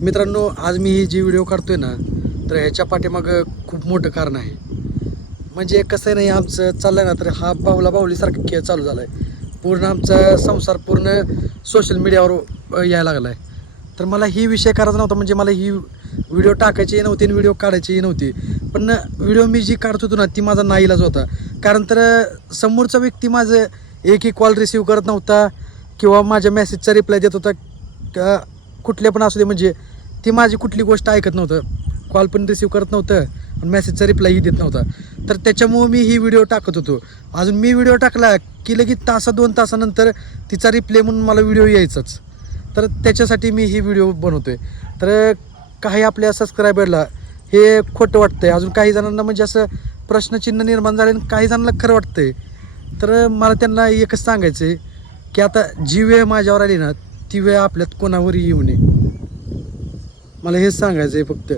मित्रांनो आज मी ही जी व्हिडिओ काढतो आहे ना तर ह्याच्या पाठीमागं खूप मोठं कारण आहे. म्हणजे कसं आहे नाही आमचं चाललं ना तर हा बाहुला बाहुलीसारखा खेळ चालू झाला आहे पूर्ण आमचा संसार पूर्ण सोशल मीडियावर यायला लागला आहे तर मला ही विषय करायचा नव्हता म्हणजे मला ही व्हिडिओ टाकायची नव्हती आणि व्हिडिओ काढायची नव्हती. पण व्हिडिओ मी जी काढत होतो ना ती माझा नाईलाज होता. कारण तर समोरचा व्यक्ती माझं एकही कॉल रिसीव करत नव्हता किंवा माझ्या मेसेजचा रिप्लाय देत होता. का कुठले पण असू दे म्हणजे ती माझी कुठली गोष्ट ऐकत नव्हतं. कॉल पण रिसिव्ह करत नव्हतं आणि मेसेजचा रिप्लायही देत नव्हता. तर त्याच्यामुळं मी ही व्हिडिओ टाकत होतो. अजून मी व्हिडिओ टाकला की लगेच तासा दोन तासानंतर तिचा रिप्ले म्हणून मला व्हिडिओ यायचाच. तर त्याच्यासाठी मी ही व्हिडिओ बनवतो आहे तर काही आपल्या सबस्क्रायबरला हे खोटं वाटतं आहे अजून काही जणांना म्हणजे असं प्रश्नचिन्ह निर्माण झाले आणि काही जणांना खरं वाटतं आहे तर मला त्यांना एकच सांगायचं आहे की आता जी वेळ माझ्यावर आली ना ती वेळ आपल्यात कोणावरही येऊ नये. मला हेच सांगायचं आहे फक्त.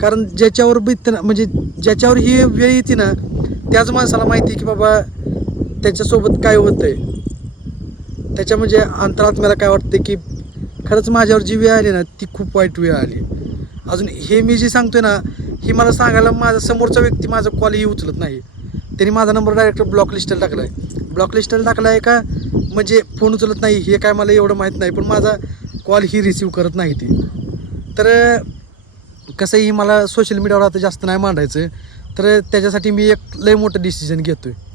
कारण ज्याच्यावर बीत ना म्हणजे ज्याच्यावर ही वेळ येते ना त्याच माणसाला माहिती आहे की बाबा त्याच्यासोबत काय होतं आहे त्याच्या म्हणजे अंतरात्म्याला काय वाटतं की खरंच माझ्यावर जी वेळ आली ना ती खूप वाईट वेळ आली. अजून हे मी जे सांगतोय ना ही मला सांगायला माझा समोरचा व्यक्ती माझा कॉलही उचलत नाही. त्यांनी माझा नंबर डायरेक्ट ब्लॉक लिस्टला टाकला आहे ब्लॉक लिस्टला टाकला आहे का? म्हणजे फोन उचलत नाही हे काय मला एवढं माहीत नाही पण माझा कॉल ही रिसीव करत नाही ती. तर कसंही मला सोशल मीडियावर आता जास्त नाही मांडायचं तर त्याच्यासाठी मी एक लय मोठं डिसिजन घेतो आहे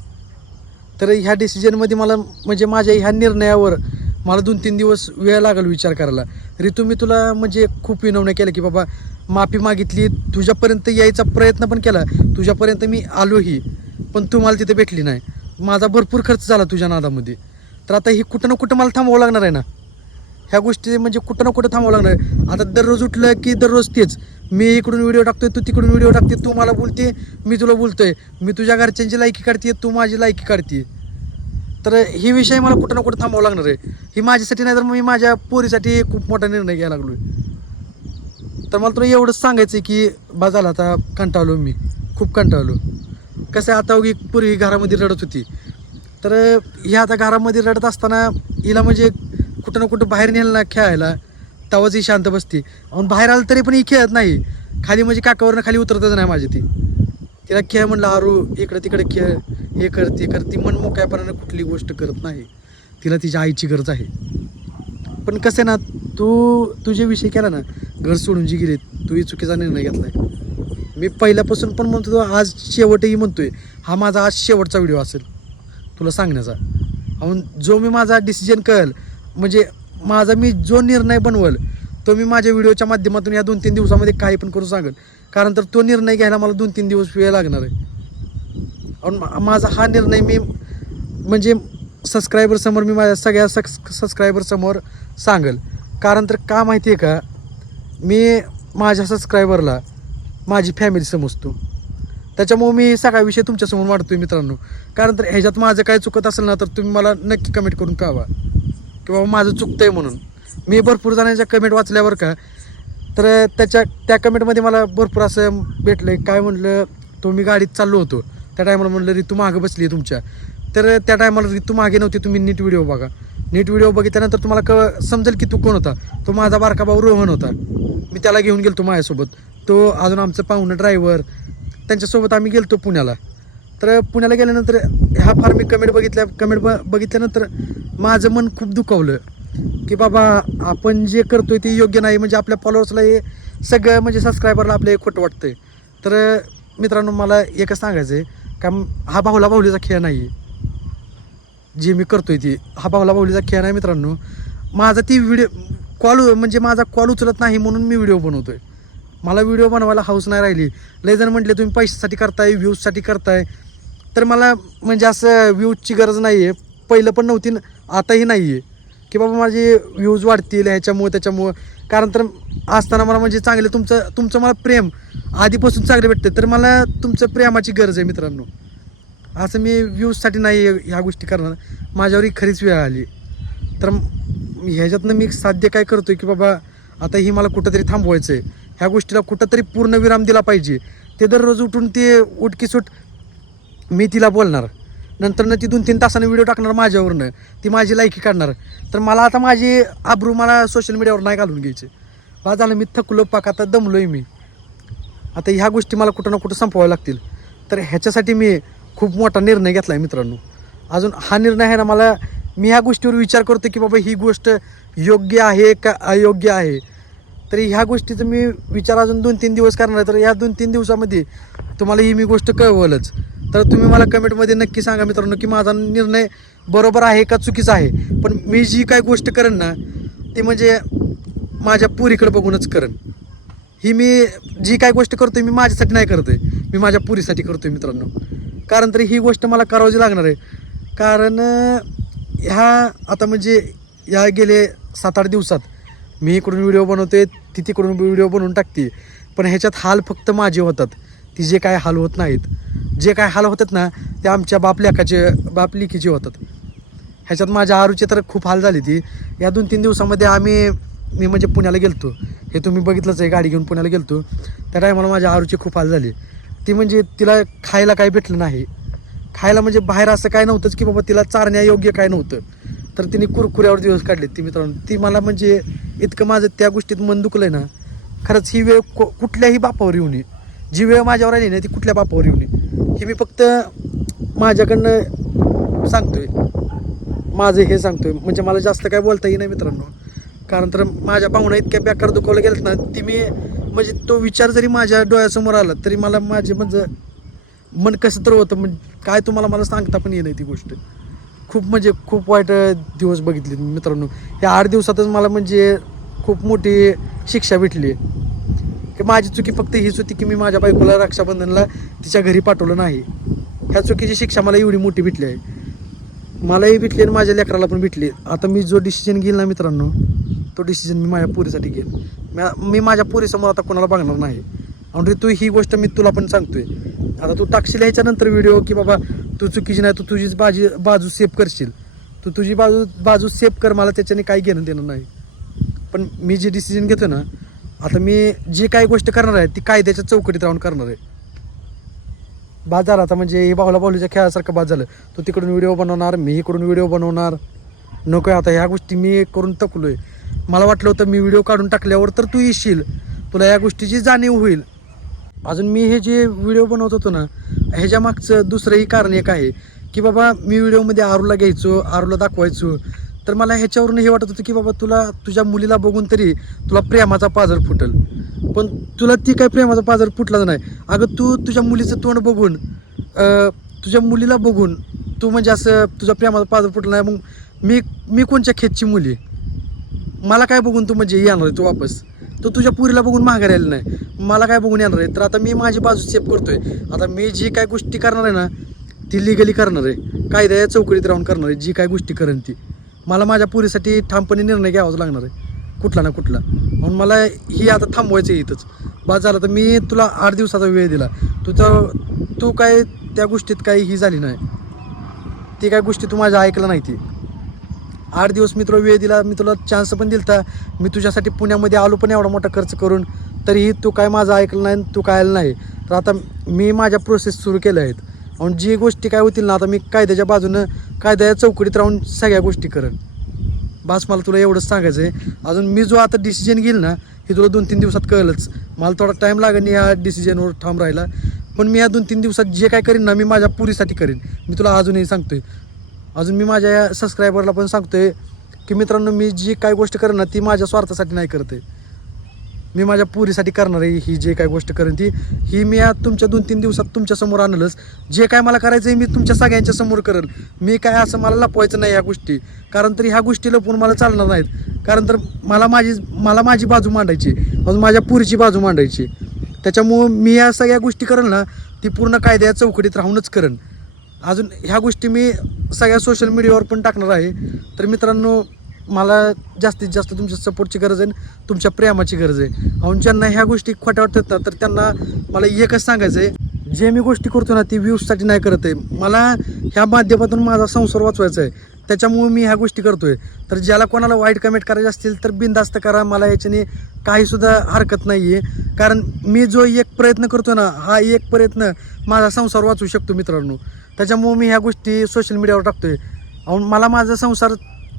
तर ह्या डिसिजनमध्ये मला म्हणजे माझ्या ह्या निर्णयावर मला दोन तीन दिवस वेळ लागेल विचार करायला. रितू मी तुला म्हणजे खूप विनवण्या केलं की बाबा माफी मागितली तुझ्यापर्यंत यायचा प्रयत्न पण केला तुझ्यापर्यंत मी आलोही पण तू मला तिथे भेटली नाही. माझा भरपूर खर्च झाला तुझ्या नादामध्ये. तर आता ही कुठं ना कुठं मला थांबावं लागणार आहे ना? ह्या गोष्टी म्हणजे कुठं ना कुठं थांबावं लागणार आहे. आता दररोज उठलं की दररोज तेच. मी इकडून व्हिडिओ टाकतोय तू तिकडून व्हिडिओ टाकते तू मला बोलते मी तुला बोलतोय. मी तुझ्या घरच्यांची लायकी काढते तू माझी लायकी काढते. तर हे विषय मला कुठं ना कुठं थांबावं लागणार आहे. ही माझ्यासाठी नाही तर मी माझ्या पोरीसाठी खूप मोठा निर्णय घ्यायला लागलोय. तर मला तुला एवढंच सांगायचं आहे की बा झालं आता कंटाळलो मी. खूप कंटाळलो. कसं आहे आता उगी पूर्वी घरामध्ये रडत होती. तर ही आता घरामध्ये रडत असताना हिला म्हणजे कुठं ना कुठं बाहेर नेलं ना खेळायला तेव्हाच ही शांत बसते. आणि बाहेर आलं तरी पण ही खेळत नाही. खाली म्हणजे काकावरनं खाली उतरतच नाही माझी ती. तिला खेळ म्हणलं आरू इकडं तिकडे खेळ. हे कर ते कर. ती मन मोकळ्यापणानं कुठली गोष्ट करत नाही. तिला तिच्या आईची गरज आहे. पण कसं आहे ना तू तुझे विषय केला ना घर सोडून जी गेली तूही चुकीचा निर्णय घेतलाय. मी पहिल्यापासून पण म्हणतो तो आज शेवटही म्हणतोय. हा माझा आज शेवटचा व्हिडिओ असेल. तुला सांगण्याचा. म्हणून जो मी माझा डिसिजन कळेल म्हणजे माझा मी जो निर्णय बनवल तो मी माझ्या व्हिडिओच्या माध्यमातून या दोन तीन दिवसामध्ये काही पण करून सांगेल. कारण तर तो निर्णय घ्यायला मला दोन तीन दिवस वेळ लागणार आहे. आणि माझा हा निर्णय मी म्हणजे सबस्क्रायबरसमोर मी माझ्या सगळ्या सक्स सबस्क्रायबरसमोर सांगेल. कारण तर का माहिती आहे का? मी माझ्या सबस्क्रायबरला माझी फॅमिली समजतो. त्याच्यामुळे मी सगळा विषय तुमच्यासमोर मांडतो मित्रांनो. कारण तर ह्याच्यात माझं काय चुकत असेल ना तर तुम्ही मला नक्की कमेंट करून कळवा. की बाबा माझं चुकतंय म्हणून. मी भरपूर जणांच्या कमेंट वाचल्यावर का तर त्याच्या त्या कमेंटमध्ये मला भरपूर असं भेटलं काय म्हटलं तो मी गाडीत चाललो होतो. त्या टायमाला म्हटलं रितू मागं बसली आहे तुमच्या. तर त्या टायमाला रितू मागे नव्हती तुम्ही नीट व्हिडिओ बघा. नीट व्हिडिओ बघितल्यानंतर तुम्हाला क समजेल की तू कोण होता. तो माझा बारका भाऊ रोहन होता. मी त्याला घेऊन गेलतो माझ्यासोबत. तो अजून आमचं पाहुणं ड्रायव्हर त्यांच्यासोबत आम्ही गेलतो पुण्याला. तर पुण्याला गेल्यानंतर ह्या फार मी कमेंट बघितल्या कमेंट ब बघितल्यानंतर माझं मन खूप दुखावलं. की बाबा आपण जे करतोय ते योग्य नाही. म्हणजे आपल्या फॉलोअर्सला हे सगळं म्हणजे सबस्क्रायबरला आपलं हे खोटं वाटतंय. तर मित्रांनो मला एकच सांगायचं आहे का हा बाहुला बाहुलीचा खेळ नाही. आहे जे मी करतोय ती. हा बाहुला बाहुलीचा खेळ नाही मित्रांनो. माझा ती व्हिडिओ कॉल म्हणजे माझा कॉल उचलत नाही म्हणून मी व्हिडिओ बनवतोय. मला व्हिडिओ बनवायला हाऊस नाही राहिली. लय जण म्हटले तुम्ही पैशासाठी करताय व्ह्यूजसाठी करताय. तर मला म्हणजे असं व्ह्यूजची गरज नाही आहे पहिलं पण नव्हती न- आताही नाही आहे की बाबा माझे व्ह्यूज वाढतील ह्याच्यामुळं त्याच्यामुळं. कारण तर असताना मला म्हणजे चांगलं तुमचं तुमचं मला प्रेम आधीपासून चांगलं भेटतं तर मला तुमचं प्रेमाची गरज आहे मित्रांनो. असं मी व्ह्यूजसाठी नाही ह्या गोष्टी करणार. माझ्यावरही खरीच वेळ आली. तर ह्याच्यातनं मी साध्य काय करतो की बाबा आता ही मला कुठंतरी थांबवायचं आहे ह्या गोष्टीला कुठंतरी पूर्ण विराम दिला पाहिजे. ते दररोज उठून ते उठकीसूट मी तिला बोलणार. नंतर ती दोन तीन तासानं व्हिडिओ टाकणार माझ्यावरनं. ती माझी लायकी काढणार. तर मला आता माझी आब्रू मला सोशल मीडियावर नाही घालून घ्यायची. बा झालं मी थकलो पाक आता दमलोय मी. आता ह्या गोष्टी मला कुठं ना कुठं संपवाव्या लागतील. तर ह्याच्यासाठी मी खूप मोठा निर्णय घेतला आहे मित्रांनो. अजून हा निर्णय आहे ना मला मी ह्या गोष्टीवर विचार करतो की बाबा ही गोष्ट योग्य आहे का अयोग्य आहे? तर ह्या गोष्टीचा मी विचार अजून दोन तीन दिवस करणार आहे. तर या दोन तीन दिवसामध्ये तुम्हाला ही मी गोष्ट कळवलच. तर तुम्ही मला कमेंटमध्ये नक्की सांगा मित्रांनो की माझा निर्णय बरोबर आहे का चुकीचा आहे. पण मी जी काय गोष्ट करेन ना ती म्हणजे माझ्या पुरीकडे बघूनच करेन. ही मी जी काय गोष्ट करतोय मी माझ्यासाठी नाही करतोय. मी माझ्या पुरीसाठी करतोय मित्रांनो. कारण तरी ही गोष्ट मला करावी लागणार आहे. कारण ह्या आता म्हणजे या गेले सात आठ दिवसात मी इकडून व्हिडिओ बनवते ती तिकडून व्हिडिओ बनवून टाकते. पण ह्याच्यात हाल फक्त माझे होतात. ती जे काय हाल होत नाहीत. जे काय हाल होतात ना ते आमच्या बाप बापलिकीचे बाप होतात. ह्याच्यात माझ्या आरूची तर खूप हाल झाली ती. या दोन तीन दिवसामध्ये आम्ही मी म्हणजे पुण्याला गेलतो. हे तुम्ही बघितलंच आहे गाडी घेऊन पुण्याला गेलतो. त्या टायमाला माझ्या आरूची खूप हाल झाली. ती म्हणजे तिला खायला काही भेटलं नाही. खायला म्हणजे बाहेर असं काय नव्हतंच की बाबा तिला चारण्यायोग्य काय नव्हतं. तर तिने कुरकुऱ्यावर दिवस काढले ती मित्रांनो. ती मला म्हणजे इतकं माझं त्या गोष्टीत मन दुखलंय ना खरंच ही वेळ कुठल्याही बापावर येऊ नये. जी वेळ माझ्यावर आली ना ती कुठल्या बापावर येऊ नये. हे मी फक्त माझ्याकडनं सांगतोय. माझं हे सांगतोय. म्हणजे मला जास्त काय बोलताही नाही मित्रांनो. कारण तर माझ्या पाहुणा इतक्या बेकार दुखवलं गेलं ना ती मी म्हणजे तो विचार जरी माझ्या डोळ्यासमोर आला तरी मला माझे म्हणजे मन कसं तर होतं म्हणजे काय तुम्हाला मला सांगता पण येणार ती गोष्ट. खूप म्हणजे खूप वाईट दिवस बघितले मित्रांनो. या आठ दिवसातच मला म्हणजे खूप मोठी शिक्षा भेटली की माझी चुकी फक्त हीच होती की मी माझ्या बायकोला रक्षाबंधनला तिच्या घरी पाठवलं नाही. ह्या चुकीची शिक्षा मला एवढी मोठी भेटली आहे. मलाही भेटली आणि माझ्या लेकराला पण भेटली. आता मी जो डिसिजन घेईल ना मित्रांनो तो डिसिजन मी माझ्या पुरीसाठी घेईन. मी माझ्या पुरीसमोर आता कोणाला बघणार नाही. आणि तू ही गोष्ट मी तुला पण सांगतोय. आता तू टाकशील ह्याच्यानंतर व्हिडिओ की बाबा तू चुकीची नाही तू तुझीच बाजी बाजू सेफ करशील. तू तुझी बाजू बाजू सेफ कर मला त्याच्याने काही घेणं देणं नाही. पण मी जे डिसिजन घेतो ना आता मी जी काही गोष्ट करणार आहे ती कायद्याच्या चौकटीत राहून करणार आहे. बाद झाला आता म्हणजे हे बाहुला बाहुलीच्या खेळासारखं बाद झालं. तू तिकडून व्हिडिओ बनवणार मी इकडून व्हिडिओ बनवणार. नको आता ह्या गोष्टी मी करून टकलोय मला वाटलं होतं मी व्हिडिओ काढून टाकल्यावर तर तू येशील. तुला या गोष्टीची जाणीव होईल. अजून मी हे जे व्हिडिओ बनवत होतो ना ह्याच्या मागचं दुसरंही कारण एक आहे की बाबा मी व्हिडिओमध्ये आरूला घ्यायचो आरूला दाखवायचो. तर मला ह्याच्यावरून हे वाटत होतं की बाबा तुला तुझ्या मुलीला बघून तरी तुला प्रेमाचा पाजर फुटल. पण तुला ती काय प्रेमाचा पाजर फुटलाच नाही. अगं तू तुझ्या मुलीचं तोंड बघून तुझ्या मुलीला बघून तू म्हणजे असं तुझ्या प्रेमाचा पाजर फुटला नाही. मग मी मी कोणच्या खेतची मुली? मला काय बघून तू म्हणजे येणार आहे तू वापस? तर तुझ्या पुरीला बघून माघार आली नाही. मला काय बघून येणार आहे? तर आता मी माझी बाजू सेफ करतोय. आता मी जी काय गोष्टी करणार आहे ना ती लिगली करणार आहे. कायद्या चौकटीत राहून करणार आहे जी काय गोष्टी करेन ती. मला माझ्या पुरीसाठी ठामपणे निर्णय घ्यावाच लागणार आहे. कुठला ना कुठला. म्हणून मला ही आता थांबवायचं आहे इथंच. बाद झालं तर मी तुला आठ दिवसाचा वेळ दिला. तुझा तू काय त्या गोष्टीत काही ही झाली नाही. ती काय गोष्टी तू माझ्या ऐकलं नाही ती. आठ दिवस मी तुला वेळ दिला मी तुला चान्स पण दिलता. मी तुझ्यासाठी पुण्यामध्ये आलो पण एवढा मोठा खर्च करून. तरीही तू काय माझं ऐकलं नाही तू काय आलं नाही. तर आता मी माझ्या प्रोसेस सुरू केल्या आहेत. आणि जी गोष्टी काय होतील ना आता मी कायद्याच्या बाजूनं कायद्याच्या चौकटीत राहून सगळ्या गोष्टी करेन बास मला तुला एवढंच सांगायचं आहे. अजून मी जो आता डिसिजन घेईल ना हे तुला दोन तीन दिवसात कळलंच. मला थोडा टाईम लागेल या डिसिजनवर ठाम राहिला पण मी या दोन तीन दिवसात जे काय करीन ना मी माझ्या पुरीसाठी करीन. मी तुला अजूनही सांगतोय. अजून मी माझ्या या सबस्क्रायबरला पण सांगतोय की मित्रांनो मी जी काय गोष्ट करेन ना ती माझ्या स्वार्थासाठी नाही करते मी माझ्या पुरीसाठी करणार आहे ही जे काय गोष्ट करेन ती ही मी या तुमच्या दोन तीन दिवसात तुमच्यासमोर आणलंच. जे काय मला करायचं आहे मी तुमच्या सगळ्यांच्या समोर करेल. मी काय असं मला लपवायचं नाही ह्या गोष्टी. कारण तर ह्या गोष्टी लपवून मला चालणार नाहीत. कारण तर मला माझी मला माझी बाजू मांडायची. अजून माझ्या पुरीची बाजू मांडायची. त्याच्यामुळं मी या सगळ्या गोष्टी करेल ना ती पूर्ण कायद्या चौकटीत राहूनच करेन. अजून ह्या गोष्टी मी सगळ्या सोशल मीडियावर पण टाकणार आहे. तर मित्रांनो मला जास्तीत जास्त तुमच्या सपोर्टची गरज आहे तुमच्या प्रेमाची गरज आहे. अहून ज्यांना ह्या गोष्टी खोट्या वाटतात ना तर त्यांना मला एकच सांगायचं आहे. जे मी गोष्टी करतो ना ती व्ह्यूजसाठी नाही करत आहे. मला ह्या माध्यमातून माझा संसार वाचवायचा आहे. त्याच्यामुळे मी ह्या गोष्टी करतोय. तर ज्याला कोणाला वाईट कमेंट करायचे असतील तर बिनधास्त करा. मला याच्याने काहीसुद्धा हरकत नाही आहे कारण मी जो एक प्रयत्न करतो ना हा एक प्रयत्न माझा संसार वाचवू शकतो मित्रांनो. त्याच्यामुळे मी ह्या गोष्टी सोशल मीडियावर टाकतोय. अहून मला माझा संसार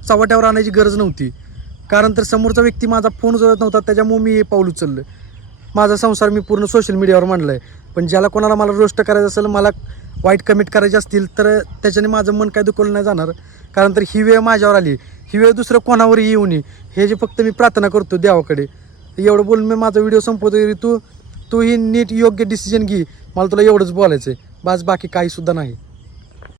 चव्हाट्यावर आणायची गरज नव्हती. कारण तर समोरचा व्यक्ती माझा फोन जोडत नव्हता त्याच्यामुळे मी हे पाऊल उचललं. माझा संसार मी पूर्ण सोशल मीडियावर मांडला आहे पण ज्याला कोणाला मला रोष्ट करायचं असेल मला वाईट कमेंट करायचे असतील तर त्याच्याने माझं मन काय दुखवलं नाही जाणार. कारण तर ही वेळ माझ्यावर आली. ही वेळ दुसरं कोणावरही येऊ नये. हे जे फक्त मी प्रार्थना करतो देवाकडे एवढं बोलून मी माझा व्हिडिओ संपवतो तरी तू तू ही नीट योग्य डिसिजन घे. मला तुला एवढंच बोलायचं आहे बस बाकी काहीसुद्धा नाही.